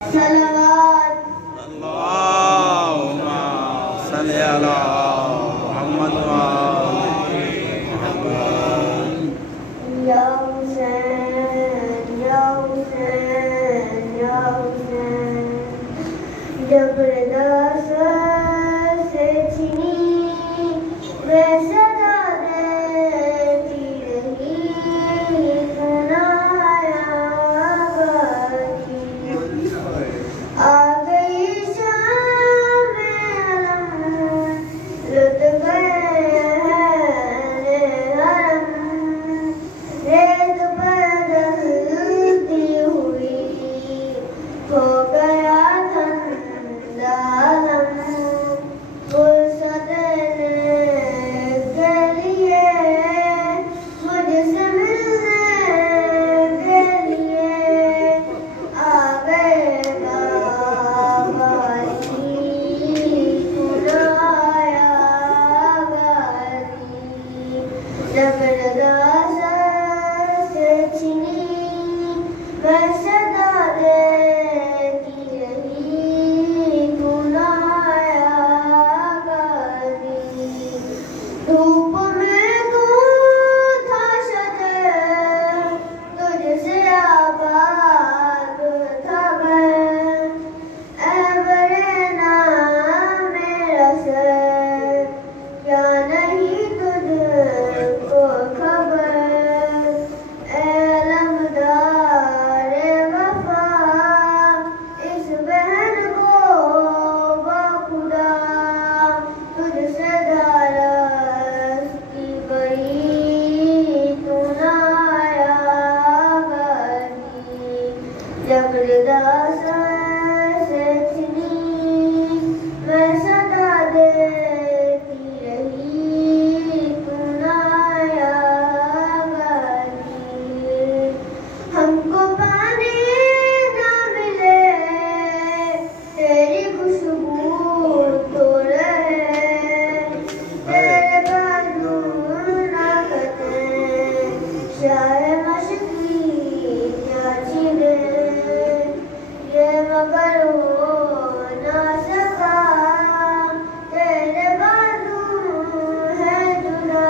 सलावत अल्लाहुम्मा सल्ली अला मुहम्मद व आलि मुहम्मद। या हुसैन या हुसैन या हुसैन, जबरदस्त से छीनी वे सदा देती रही, सुनाया बाकी आ गई शाम अलम, लुट गए हैं हरम, रेत पर डलती हुई हो गया ठंडा आलम। फुर्सत लेने के लिए मुझसे मिलने के लिए आ गए बाबाजी, सुनाया बारी। जबरदस्त से छीनी मैं सदा देती रही, सुनाया बारी। धूप में तू था शजर, तुझसे आबाद था मैं, ऐ नाम मेरा सर, क्या नहीं तुझको खबर। ऐ लम्हाए वफा, इस बहन को बखुदा, तुझसे दारस्ती बड़ी, तू ना आया बारी। जबरदस्त से छीनी मैं सदा देती रही, तू ना आया बारी। हमको पानी ना मिले तेरी खुशबू तो रहे, तेरे बाजू ना कटे शाये मशकी क्या छिले, ये मगर हो ना सका तेरे बाजू है जुदा,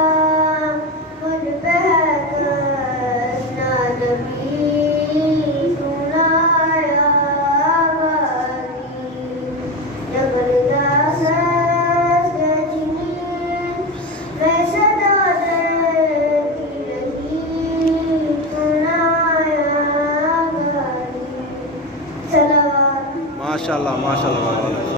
मुझ पे है करना नबी, सुनाया बारी। जबरदस्त से छीनी मैं सदा देती रही, सुनाया बारी। सलावत माशाल्लाह माशाल्लाह।